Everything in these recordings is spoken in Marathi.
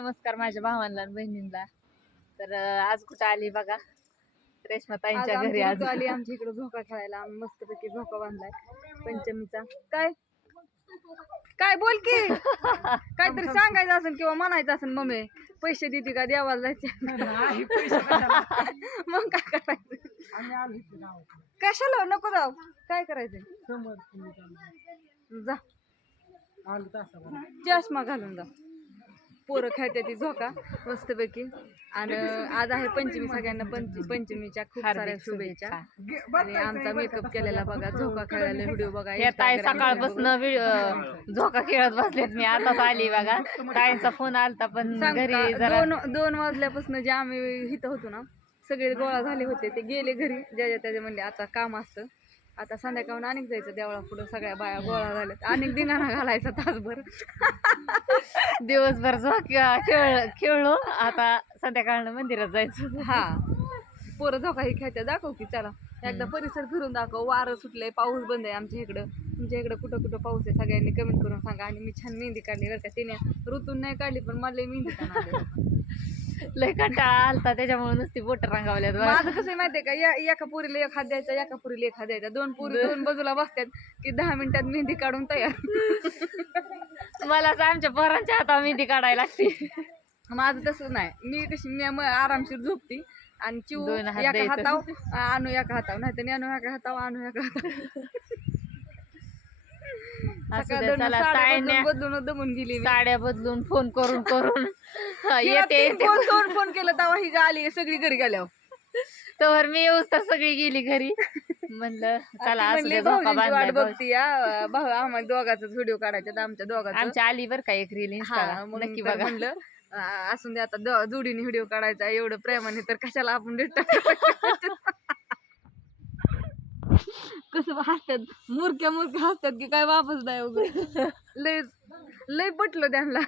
नमस्कार माझ्या भावांना आणि बहिणींना. तर आज कुठं आली बघा, रेश्मा ताईंच्या घरी आज आली आमच्या इकडे झोका खेळायला. मस्तपैकी झोका बांधलाय पंचमीचा. काय काय बोल की काहीतरी सांगायचं असेल किंवा म्हणायचं असेल. मम्मी पैसे देते का देवाला जायचे मग काय करायचं? कशाला नको जाऊ, काय करायचं? जा चष्मा घालून जा. पोरं खेळते ती झोका मस्तपैकी. आणि आज आहे पंचमी. सगळ्यांना पंचमीच्या खूप साऱ्या शुभेच्छा. आणि आमचा मेकअप केलेला बघा, झोका खेळायला व्हिडिओ बघा. ताई सकाळपासून झोका खेळत बसलेत. मी आताच आली बघा, ताईंचा फोन आलता पण घरी जरा 2 वाजल्यापासून जे आम्ही इथं होतो ना सगळे गोळा झाले होते, ते गेले घरी. ज्याच्या त्याच्या म्हणले आता काम असतं, आता संध्याकाळून अनेक जायचं देवळा पुढं. सगळ्या बाया गोळा झाल्यात, अनेक दिनाना घालायचा तासभर. दिवसभर झोका खेळलो, आता संध्याकाळनं मंदिरात जायचं. हा पोरं झोका ही खेळते. दाखव की चला एकदा परिसर फिरून दाखव. वारं सुटलंय, पाऊस बंद आहे आमच्या इकडं. तुमच्या इकडं कुठं कुठं पाऊस आहे सगळ्यांनी कमेंट करून सांगा. आणि मी छान मेहंदी काढली बरं का. तिने ऋतून नाही काढली पण मला मेहंदी काढली. लय कंटाळा आलता त्याच्यामुळे नुसती बोट रंगावल्यात. माझं कसं माहितीये का, एका पुरीला एक हात द्यायचा, एका पुरीला एक हात द्यायचा. 2 पुरी 2 बाजूला बसतात की 10 मिनिटात मेहंदी काढून तयार. मलाच आमच्या पोरांच्या हातावर मेहंदी काढायला लागते. माझं तसं नाही. मी आरामशीर झोपती आणि चिव दोन हात एका द्यायचं. हाताव आणू एका हाताव, नाही तर आणू एका हाताव आणू एका हाताव. बदलून दमून गेली. साड्या बदलून फोन करून करून येते. फोन केला तेव्हा ही आली सगळी घरी गेल्यावर. तर मी येऊस तर सगळी गेली घरी. म्हणलं चला वाट बघती. आम्हाला दोघांचाच व्हिडिओ काढायचा, आमच्या दोघांचा. आमच्या आली बरं का एक रील इंस्टाला, नक्की बघा. म्हणलं असून दे आता जोडीने व्हिडिओ काढायचा. एवढं प्रेमाने तर कशाला आपण कसं हसतात, मुरक्या हसतात की काय वापस नाही वगैरे. लय पटलं त्यांना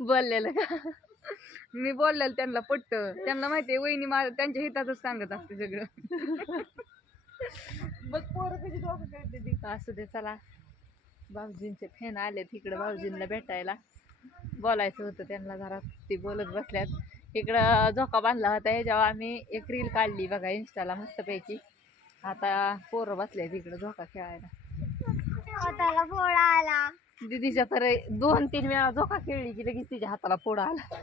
बोललेलं का. मी बोललेलं त्यांना पटतं. त्यांना माहितीये वहिनी त्यांच्या हितातच सांगत असते सगळं. बघ पोरं कशी डोकं करते ती. असू दे चला. भाऊजींचे फॅन आले तिकडं, भाऊजींना भेटायला बोलायचं होतं त्यांना जरा. ती बोलत बसल्यात. इकडं झोका बांधला होता ह्याच्यावर आम्ही एक रील काढली बघा इंस्टाला मस्तपैकी. आता पोरं बसल्या तिकडं झोका खेळायला. दिदीच्या तर 2-3 वेळा झोका खेळली की लगेच तिच्या हाताला फोडा आला.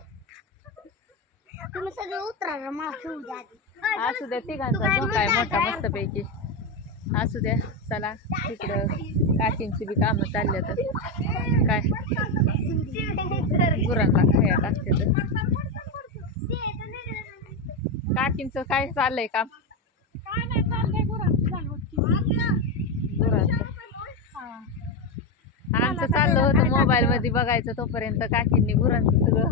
असू द्या, तिघांचा झोका आहे मोठा मस्तपैकी. असू द्या चला. तिकडं काकींची बी कामं चालल्या तर काय गुरांना खाया टाकते तर. काकींचं काय चाललंय काम? आमचं चाललं होतं मोबाईल मध्ये बघायचं, तोपर्यंत काकींनी गुरांचं सगळं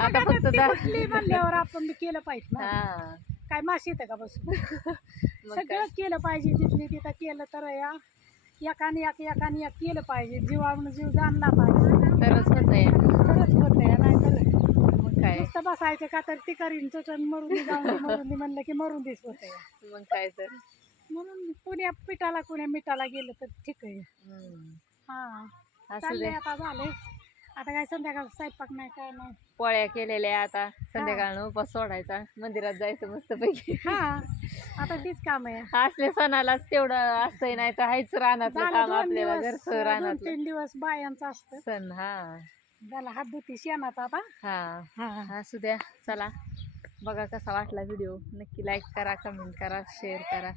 आता फक्त म्हणल्यावर आपण केलं पाहिजे. हा काय माशी येतं का बसून सगळंच केलं पाहिजे. जिथली तिथं केलं तर एकाने एक केलं पाहिजे. जीवावरून जीव जाणला पाहिजे तरच होतंय. तरच होतंय. नाही तर मग काय, नुसतं बसायचं का तर ती करीन मरून दे जाऊन दे मरून दे म्हणलं की मरून देच होतंय. मग काय तर. म्हणून कुण्या पिठाला कुण्या मिठाला गेलं तर ठीक आहे. हा चाललंय आता. झालंय आता काय संध्याकाळ स्वयंपाक नाही काय नाही. पोळ्या केलेल्या, आता संध्याकाळनं उपास सोडायचा, मंदिरात जायचं मस्तपैकी. हा आता तीच काम आहे. असल्या सणालाच तेवढं असतंय, नाही तर हायच रानातलं काम आपल्याला. घरचं रानात 2-3 दिवस बायांचं असतं सण. हा झाला हात धुती शेणाचा आता. हा असू द्या चला. बघा कसा वाटला व्हिडिओ, नक्की लाईक करा, कमेंट करा, शेअर करा.